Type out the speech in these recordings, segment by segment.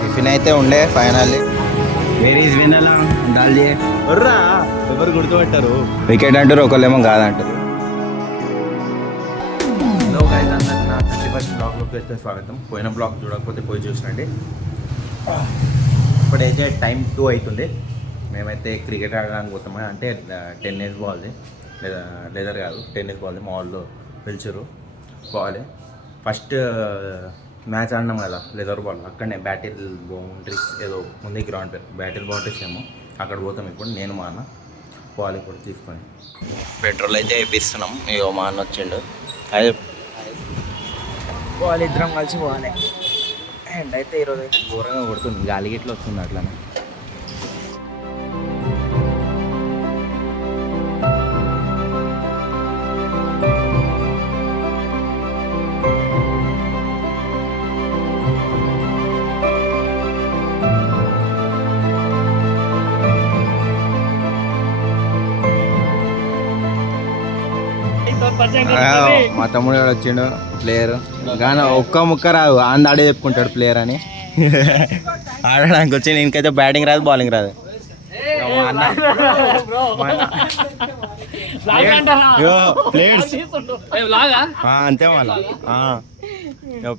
Tiffin అయితే ఉండే finally. Where is వినలా డాల్ వర్రా ఎవరు గుర్తుపట్టారు. వికెట్ అంటారు, ఒకళ్ళేమో కాదంటారు. హలో గైస్, అందరికీ నా 31st బ్లాగ్లోకి అయితే స్వాగతం. పోయిన బ్లాగ్ చూడకపోతే పోయి చూసినండి. ఇప్పుడైతే టైం 2 అవుతుంది. మేమైతే క్రికెట్ ఆడడానికి పోతాము. అంటే టెన్నిస్ బాల్ది, లేదా లెదర్ కాదు, టెన్నిస్ బాల్ది. మా వాళ్ళు పిలిచారు పోవాలి. ఫస్ట్ మ్యాచ్ ఆడినాం కదా లెదర్ బాల్, అక్కడనే బ్యాటిల్ బౌండరీస్ ఏదో ఉంది గ్రౌండ్ పేరు, బ్యాటిల్ బౌండరీస్ ఏమో, అక్కడ పోతాం. ఇప్పుడు నేను మా అన్న పోవాలి ఇప్పుడు తీసుకొని. పెట్రోల్ అయితే వేపిస్తున్నాం. ఇగో మా అన్న వచ్చిండు. అదే పోవాలి, ఇద్దరం కలిసి పోవాలి. అండ్ అయితే ఈరోజు అయితే ఘోరంగా కొడుతుంది, గాలి గిట్ల వస్తుంది అట్లానే. మా తమ్ముడు వచ్చిండు ప్లేయర్, కానీ ఒక్క ముక్క రాదు, ఆడే చెప్పుకుంటాడు ప్లేయర్ అని. ఆడడానికి వచ్చి నేనకైతే బ్యాటింగ్ రాదు, బౌలింగ్ రాదు. అంతే మళ్ళా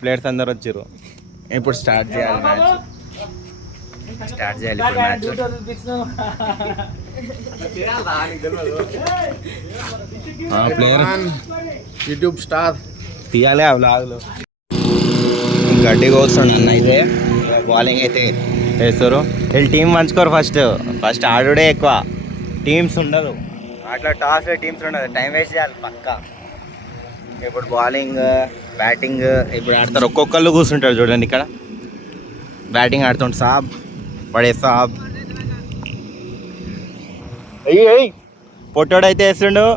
ప్లేయర్స్ అందరు వచ్చారు. ఇప్పుడు స్టార్ట్ చేయాలి మ్యాచ్. ఇప్పుడు మ్యాచ్ ప్లేయర్ యూట్యూబ్ స్టార్ తీయాలి ఆ వ్లాగ్లో. గడ్డిగా వస్తుండ అన్న. అయితే బౌలింగ్ అయితే వేస్తారు. వీళ్ళు టీం పంచుకోరు. ఫస్ట్ ఆడుడే ఎక్కువ, టీమ్స్ ఉండదు అట్లా. టాస్ టీమ్స్ ఉండదు, టైం వేస్ట్ చేయాలి పక్కా. ఇప్పుడు బౌలింగ్, బ్యాటింగ్ ఇప్పుడు ఆడతారు. ఒక్కొక్కళ్ళు కూర్చుంటారు చూడండి. ఇక్కడ బ్యాటింగ్ ఆడుతుండు సాబ్, పడే సాబ్. అయ్యి పొట్టోడైతే వేస్తుండు.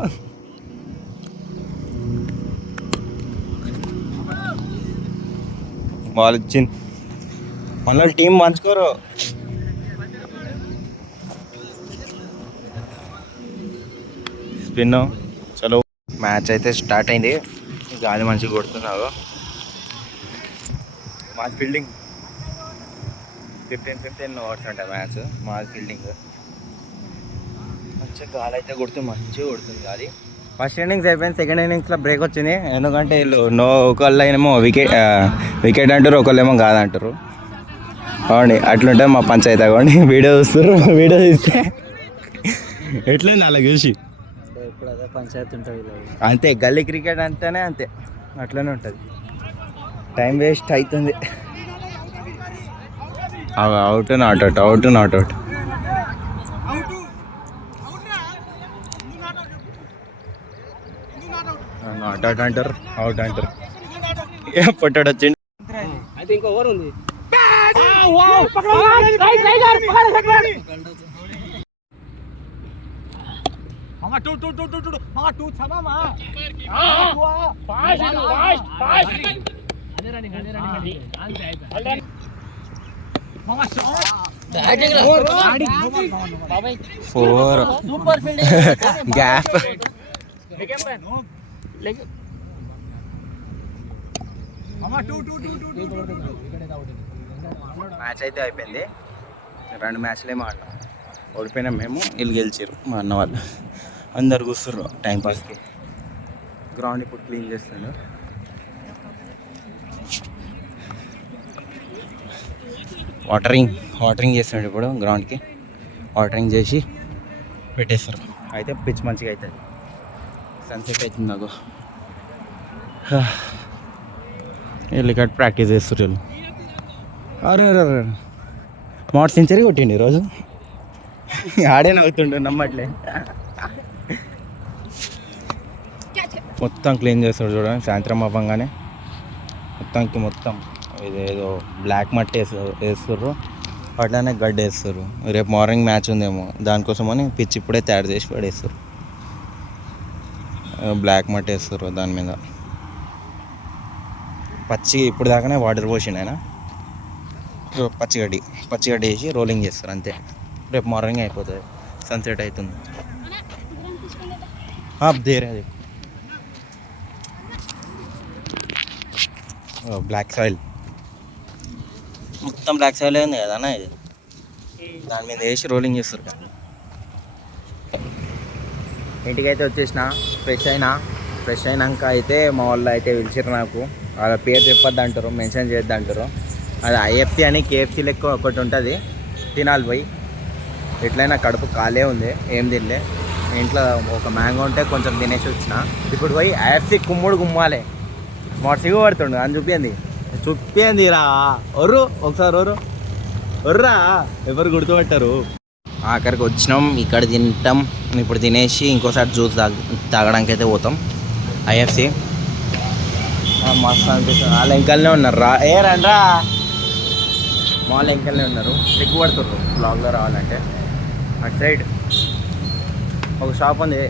బాల్ వచ్చింది. మళ్ళీ టీం పంచుకోరు. స్పిన్. చలో మ్యాచ్ అయితే స్టార్ట్ అయింది. గాలి మంచిగా కొడుతున్నారు. మా ఫీల్డింగ్ 15 ఓవర్స్ అంట మ్యాచ్. మా ఫీల్డింగ్ మంచిగా గాలి అయితే కొడుతుంది, మంచిగా కొడుతుంది గాలి. ఫస్ట్ ఇన్నింగ్స్ అయిపోయింది. సెకండ్ ఇన్నింగ్స్లో బ్రేక్ వచ్చింది. ఎందుకంటే వీళ్ళు ఒకళ్ళేమో వికెట్ అంటారు, ఒకళ్ళేమో కాదంటారు. అవునండి, అట్లుంటుంది మా పంచాయతీ. అవ్వండి, వీడియో చూస్తారు. వీడియో చూస్తే ఎట్లయింది అలా చూసి. ఇప్పుడు అదే పంచాయతీ ఉంటుంది అంతే, గల్లీ క్రికెట్ అంటేనే అంతే, అట్లనే ఉంటుంది. టైం వేస్ట్ అవుతుంది. Out not out, out not out. Not out అంటారు, అవుట్ అంటారు. పొట్టాడు వచ్చిండు. అయితే ఇంకో ఓవర్ ఉంది. గ్యాప్. మ్యాచ్ అయితే అయిపోయింది. 2 మ్యాచ్లేమో ఆడినాం. ఓడిపోయినాం మేము, వీళ్ళు గెలిచారు మా అన్న వాళ్ళు. అందరు కూర్చుర్రు టైంపాస్కి. గ్రౌండ్ ఇప్పుడు క్లీన్ చేస్తుండు. వాటరింగ్ చేస్తుండే ఇప్పుడు గ్రౌండ్కి. వాటరింగ్ చేసి పెట్టేస్తారు. అయితే పిచ్ మంచిగా అవుతుంది. సన్సెట్ అవుతుంది నాకు. వీళ్ళు ఇక్కడ ప్రాక్టీస్ చేస్తారు వీళ్ళు. అరే మోట్ సెంచరీ కొట్టిండు ఈరోజు. ఆడే నవ్వుతుండు, నమ్మట్లే. మొత్తం క్లీన్ చేస్తాడు చూడండి. సాయంత్రం అవ్వగానే మొత్తం ఇదేదో బ్లాక్ మట్టి వేస్తుర్రు, అట్లానే గడ్డ వేస్తారు. రేపు మార్నింగ్ మ్యాచ్ ఉందేమో, దానికోసమని పిచ్ ఇప్పుడే తయారు చేసి పడేస్తారు. బ్లాక్ మట్టి వేస్తారు దాని మీద. ఇప్పుడు దాకానే వాటర్ పోసిండు ఆయన. పచ్చిగడ్డి వేసి రోలింగ్ చేస్తారు అంతే. రేపు మార్నింగ్ అయిపోతుంది. సన్సెట్ అవుతుంది. దేరే అది బ్లాక్ సాయిల్. మొత్తం బ్లాక్ సైడ్ ఉంది కదా అన్న ఇది, దాని మీద వేసి రోలింగ్ చేస్తారు కదా. ఇంటికైతే వచ్చేసిన, ఫ్రెష్ అయినాక అయితే మా వాళ్ళు అయితే పిలిచారు. నాకు వాళ్ళ పేరు చెప్పొద్దు అంటారు, మెన్షన్ చేయొద్దు అంటారు. అది ఐఎఫ్సి అని కేఎఫ్సీ లెక్క ఒకటి ఉంటుంది, తినాలి పోయి. ఎట్లయినా కడుపు కాలే ఉంది, ఏం తినలే. ఇంట్లో ఒక మ్యాంగో ఉంటే కొంచెం తినేసి వచ్చిన. ఇప్పుడు పోయి ఐఎఫ్సి కుమ్ముడు గుమ్మాలి. మా సిగ్గు పడుతుండు అని చూపింది రా ఒర్రు ఒకసారి ఒర్రా, ఎవరు గుర్తుపట్టారు. ఆఖరికి వచ్చినాం, ఇక్కడ తింటాం. ఇప్పుడు తినేసి ఇంకోసారి జ్యూస్ తాగడానికి అయితే పోతాం. ఐఎఫ్సి మస్తు అనిపిస్తుంది. వాళ్ళు ఎంకల్నే ఉన్నారు రా, రండ్రా. మా వాళ్ళు ఎంకల్నే ఉన్నారు, సిగ్గుపడుతున్నారు బ్లాగ్లో రావాలంటే. అటు సైడ్ ఒక షాప్ ఉంది,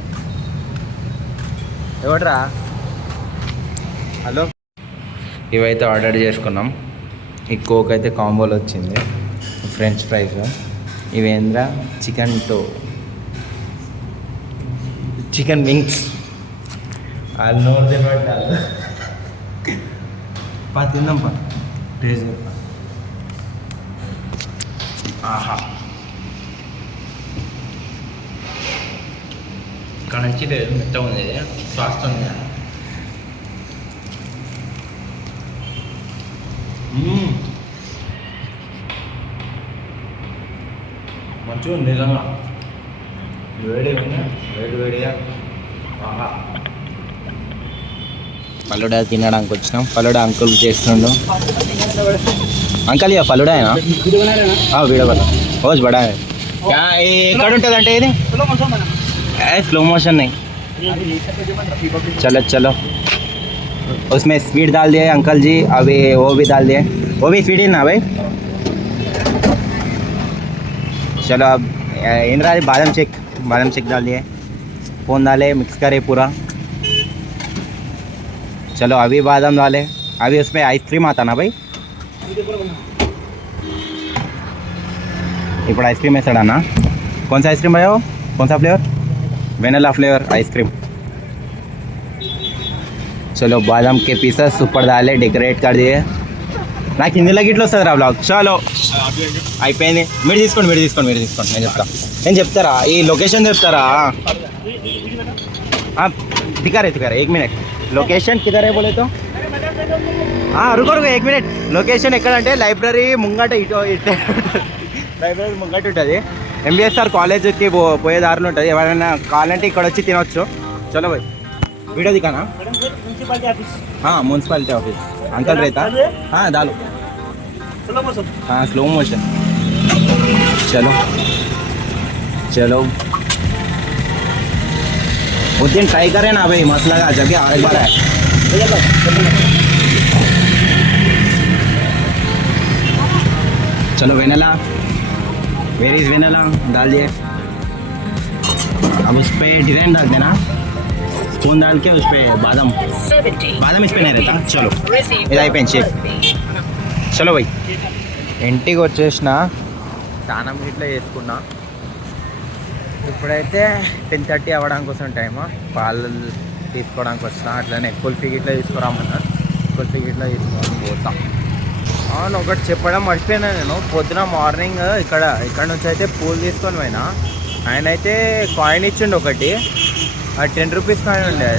ఎవడరా. హలో, ఇవైతే ఆర్డర్ చేసుకున్నాం. ఈ కోక్ అయితే కాంబోలో వచ్చింది, ఫ్రెంచ్ ఫ్రైస్. ఇవేంద్రా చికెన్ వింగ్స్. వాళ్ళు నోరు తినబట్టాలి. తిందాం టేస్ట్ చెప్ప. ఆహా, ఇక్కడ నుంచి మెత్త ఉంది, ఫాస్ట్ ఉంది. మంచిగా ఉంది నిజంగా, వేడిగా. ఆహా, ఫలుడా తినడానికి వచ్చినాం. ఫలుడా అంకుల్ చేస్తుండు. అంకల్ ఇక ఫలుడా వీడియో బता रोज बड़ा है क्या ఎక్కడ ఉంటుంది అంటే ఇది స్లో मोशन नहीं. चलो उसमें स्वीट डाल दिए अंकल जी, अभी वो भी डाल दिए, वो भी स्वीट ही ना भाई. चलो अब इंद्रा बादाम शेक डाल दिए, फोन डाले, मिक्स करे पूरा. चलो अभी बादाम डाले, अभी उसमें आइसक्रीम आता ना भाई. ఇప్పుడు ఐస్ క్రీమ్ వేసాడన్నా. कौन सा आइसक्रीम भाई, कौन सा फ्लेवर? Vanilla flavour ice cream. चलो बादाम के पीसेस ऊपर डाले, डेकोरेट कर दिए. నాకు హిందీలో గిట్ల వస్తుంది రా బ్లాగ్. చలో అయిపోయింది. మీరు తీసుకోండి నేను చెప్తారా, ఈ లొకేషన్ చెప్తారా. दिखा रहे 1 मिनट. लोकेशन किधर है बोले तो रुको 1 मिनट. లొకేషన్ ఎక్కడంటే లైబ్రరీ ముంగట లైబ్రరీ ముంగట ఉంటుంది. ఎంబీఎస్ఆర్ కాలేజ్కి పోయే దారిలో ఉంటుంది. ఎవరైనా కావాలంటే ఇక్కడ వచ్చి తినొచ్చు. చలో భాయ్ వీడియో దిగానా. మున్సిపాలిటీ ఆఫీస్ अंकल रहता. डालो स्लो मोशन. चलो उस दिन ट्राई करें ना भाई, मस्त लगा जगह और एक बार है. चलो वेनिला, वेर इज वेनिला डाल दिए. अब उस पर डिजाइन डाल देना, स्पून डाल के उस पर बादाम इस पर नहीं रहता. चलो ఇది అయిపోయింది షేక్. చలో భయ్ ఇంటికి వచ్చేసిన, స్నానం ఇట్లా చేసుకున్నా. ఇప్పుడైతే 10:30 అవ్వడానికి కోసం టైము. పాలు తీసుకోవడానికి వచ్చిన. అట్లనే కుల్ఫీ గిట్లా తీసుకురామన్నా, కుల్ఫీ గిట్లా తీసుకొని పోతాం. అవును, ఒకటి చెప్పడం మర్చిపోయినా నేను. పొద్దున మార్నింగ్ ఇక్కడ నుంచి అయితే పూలు తీసుకొని పోయినా. ఆయన అయితే కాయిన్ ఇచ్చిండు ఒకటి, అది 10 రూపీస్ కాయిన్ ఉండే.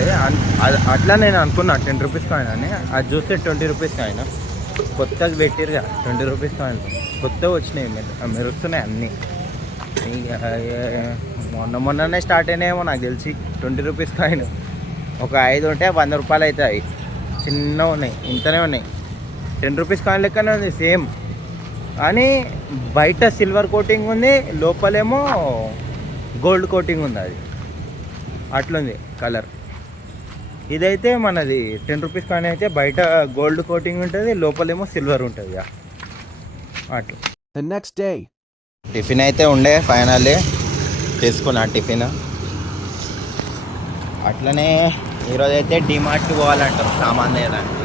అది అట్లా నేను అనుకున్నా 10 రూపీస్ కాయిన్ అని. అది చూస్తే 20 రూపీస్ కాయిన్. కొత్తగా పెట్టిరుగా 20 రూపీస్ కాయిన్, కొత్తగా వచ్చినాయి, మెరుస్తున్నాయి అన్నీ. మొన్ననే స్టార్ట్ అయినాయేమో నాకు తెలిసి 20 రూపీస్ కాయిన్. ఒక 5 ఉంటే 100 రూపాయలు అవుతాయి. చిన్నగా ఉన్నాయి, ఇంతనే ఉన్నాయి. 10 రూపీస్ కాయిన్ లెక్కనే ఉంది సేమ్, కానీ బయట సిల్వర్ కోటింగ్ ఉంది, లోపలేమో గోల్డ్ కోటింగ్ ఉంది. అది అట్లుంది కలర్. ఇదైతే మనది 10 రూపీస్ కాయిన్ అయితే బయట గోల్డ్ కోటింగ్ ఉంటుంది, లోపలేమో సిల్వర్ ఉంటుంది. అట్లా. నెక్స్ట్ డే టిఫిన్ అయితే ఉండే, ఫైనల్లీ తీసుకున్నా టిఫిన్. అట్లనే ఈరోజు అయితే డిమార్ట్కి పోవాలంటారు, సామాన్ తేయడానికి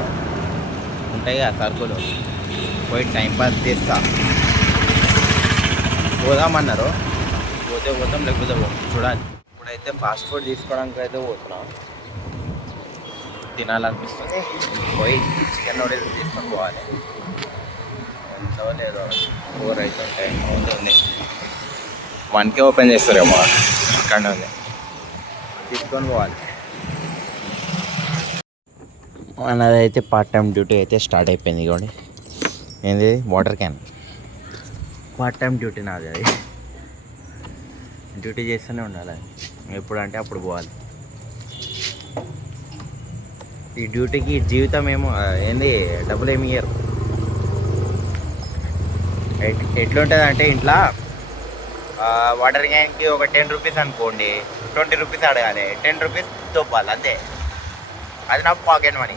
ఉంటాయి కదా సరుకులు. పోయి టైంపాస్ చేస్తా. పోదామన్నారు, పోతాం లేకపోతే చూడాలి. ఇప్పుడైతే ఫాస్ట్ ఫుడ్ తీసుకోవడానికి అయితే పోతున్నాం. తినాలనిపిస్తుంది, పోయి చికెన్ నూడిల్స్ తీసుకొని పోవాలి. ఉందో లేదో 4 అవుతుంటాయి అవుతుంది 1కే ఓపెన్ చేస్తారేమో ఇక్కడ ఉంది తీసుకొని పోవాలి. మనది అయితే పార్ట్ టైం డ్యూటీ అయితే స్టార్ట్ అయిపోయింది. ఇవ్వండి ఏంది water can part time duty నాది. అది డ్యూటీ చేస్తూనే ఉండాలి. ఎప్పుడు అంటే అప్పుడు పోవాలి. ఈ డ్యూటీకి జీవితం ఏమో ఏంది డబ్బులు ఏమి ఇయ్యరు. ఎట్లుంటుంది అంటే ఇంట్లో వాటర్ క్యాన్కి ఒక 10 రూపీస్ అనుకోండి, 20 రూపీస్ అడగాలి, 10 రూపీస్ తోపాలి అంతే. అది నా పాకెట్ మనీ.